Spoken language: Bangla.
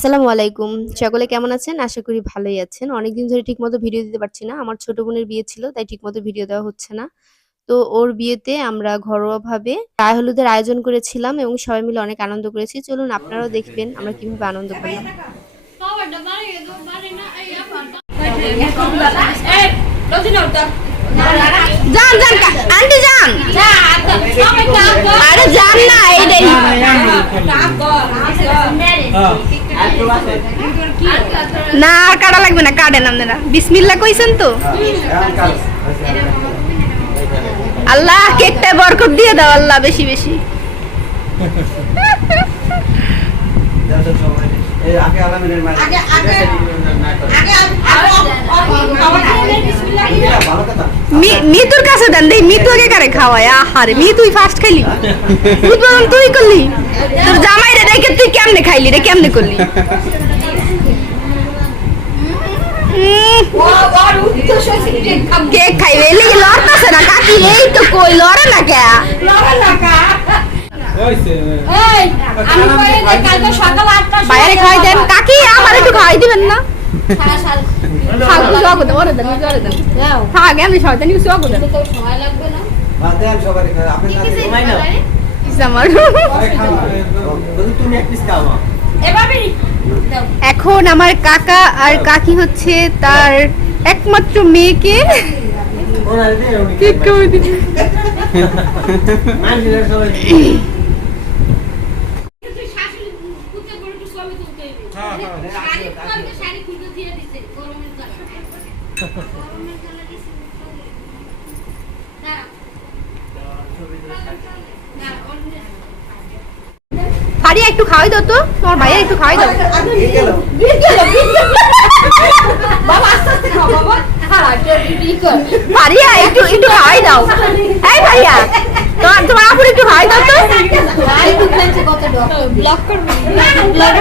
আসসালামু আলাইকুম। সকলে কেমন আছেন? আশা করি ভালোই আছেন। অনেকদিন ধরে ঠিকমতো ভিডিও দিতে পারছি না। আমার ছোট বোনের বিয়ে ছিল, তাই ঠিকমতো ভিডিও দেওয়া হচ্ছে না। তো ওর বিয়েতে আমরা ঘরোয়াভাবে গায়ে হলুদের আয়োজন করেছিলাম এবং সবাই মিলে অনেক আনন্দ করেছি। চলুন আপনারাও দেখবেন আমরা কীভাবে আনন্দ করলাম। যান যান যান। আরে যান না এইটাই না আর কাটা লাগবে না কাটেন আপনারা বিসমিল্লা কইছেন তো? আল্লাহ কেকটা বরকত দিয়ে দাও আল্লাহ বেশি বেশি। মিতুর কাছে দেন দেই মিতু আগে কারে খাওয়ায়। আহারে মি তুই ফার্স্ট খাইলি। উদ্বোধন তুই করলি। তোর জামাই রে রেখে তুই কেমনে খাইলি রে? কেমনে করলি? উম, কেক খাইবে এলি লড়তাছে না কাকি এই তো কই লড়ে না কে? বাইরে খাই দেন। কাকি আমার একটু খাই দিবেন না। থাক জগ দেন ওরে দেন ওরে দেন। থাক এমনি শয়তান কিছু জগ দেন ভাত দেন সবারই খাবে। আপনি না দিলে ঘুমাই না। আমার। এখন আমার কাকা আর কাকি হচ্ছে তার একমাত্র মেয়েকে ওনারে দে, উনি কেক খাবে। খাওয়াই দিচ্ছে। মানজিলের সবাই ফারিয়া একটু খাওয়াই দাও তো। তোমার ভাইয়া একটু খাওয়াই দাও। গেল? একটু একটু খাওয়াই দাও। এই ফারিয়া তোমার তোমার আপুর একটু খাওয়াই দাও তো। ব্লক করবি ব্লক